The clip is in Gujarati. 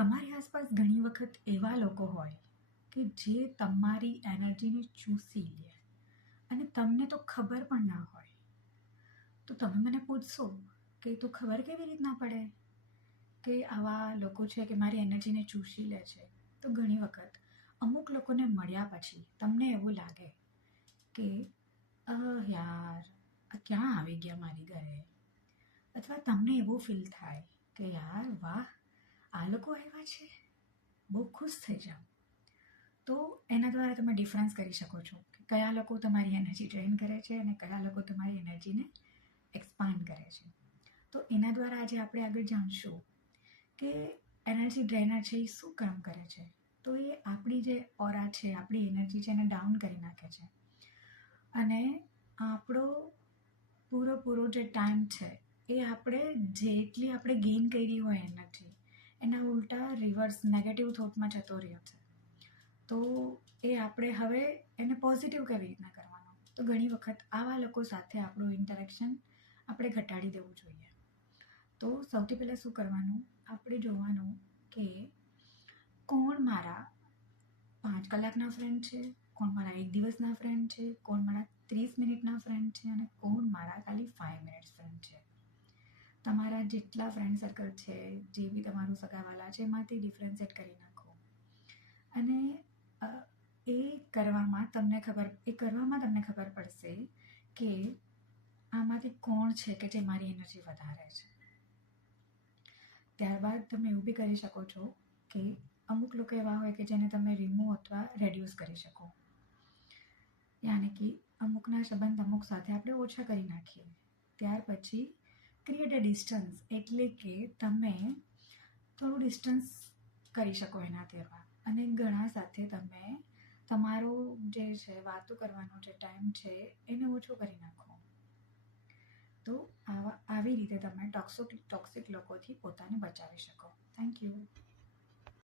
તમારી આસપાસ ઘણી વખત એવા લોકો હોય કે જે તમારી એનર્જીને ચૂસી લે અને તમને તો ખબર પણ ના હોય. તો તમે મને પૂછશો કે તો ખબર કેવી રીતના પડે કે આવા લોકો છે કે મારી એનર્જીને ચૂસી લે છે? તો ઘણી વખત અમુક લોકોને મળ્યા પછી તમને એવું લાગે કે યાર આ ક્યાં આવી ગયા મારી ઘરે, અથવા તમને એવું ફીલ થાય કે યાર વાહ આ લોકો આવ્યા છે, બહુ ખુશ થઈ જાઓ. તો એના દ્વારા તમે ડિફરન્સ કરી શકો છો કે કયા લોકો તમારી એનર્જી ડ્રેન કરે છે અને કયા લોકો તમારી એનર્જીને એક્સપાન્ડ કરે છે. તો એના દ્વારા આજે આપણે આગળ જાણશું કે એનર્જી ડ્રેનર છે એ શું કામ કરે છે. તો એ આપણી જે ઓરા છે, આપણી એનર્જી છે એને ડાઉન કરી નાખે છે અને આપણો પૂરો જે ટાઈમ છે એ આપણે જેટલી આપણે ગેઇન કરી હોય એનર્જી એના ઉલટા રિવર્સ નેગેટિવ થોટમાં જતો રહ્યો છે. તો એ આપણે હવે એને પોઝિટિવ કેવી રીતના કરવાનો? તો ઘણી વખત આવા લોકો સાથે આપણું ઇન્ટરેક્શન આપણે ઘટાડી દેવું જોઈએ. તો સૌથી પહેલાં શું કરવાનું, આપણે જોવાનું કે કોણ મારા 5 કલાકના ફ્રેન્ડ છે, કોણ મારા 1 દિવસના ફ્રેન્ડ છે, કોણ મારા 30 મિનિટના ફ્રેન્ડ છે અને કોણ મારા ખાલી 5 મિનિટ્સ ફ્રેન્ડ છે. તમારા જેટલા ફ્રેન્ડ સર્કલ છે, જે બી તમારું સગાવાલા છે, એમાંથી ડિફરન્શિએટ કરી નાખો. અને એ કરવામાં તમને ખબર પડશે કે આમાંથી કોણ છે કે જે મારી એનર્જી વધારે છે. ત્યારબાદ તમે એવું બી કરી શકો છો કે અમુક લોકો એવા હોય કે જેને તમે રિમૂવ અથવા રેડ્યુસ કરી શકો. યાની કે અમુકના સંબંધ અમુક સાથે આપણે ઓછા કરી નાખીએ. ત્યાર પછી ક્રિએટ અ ડિસ્ટન્સ, એટલે કે તમે થોડું ડિસ્ટન્સ કરી શકો એના તરફ અને ઘણા સાથે તમે તમારો જે છે વાતો કરવાનો જે ટાઈમ છે એને ઓછો કરી નાખો. તો આવી રીતે તમે ટોક્સિક લોકોથી પોતાને બચાવી શકો. Thank you.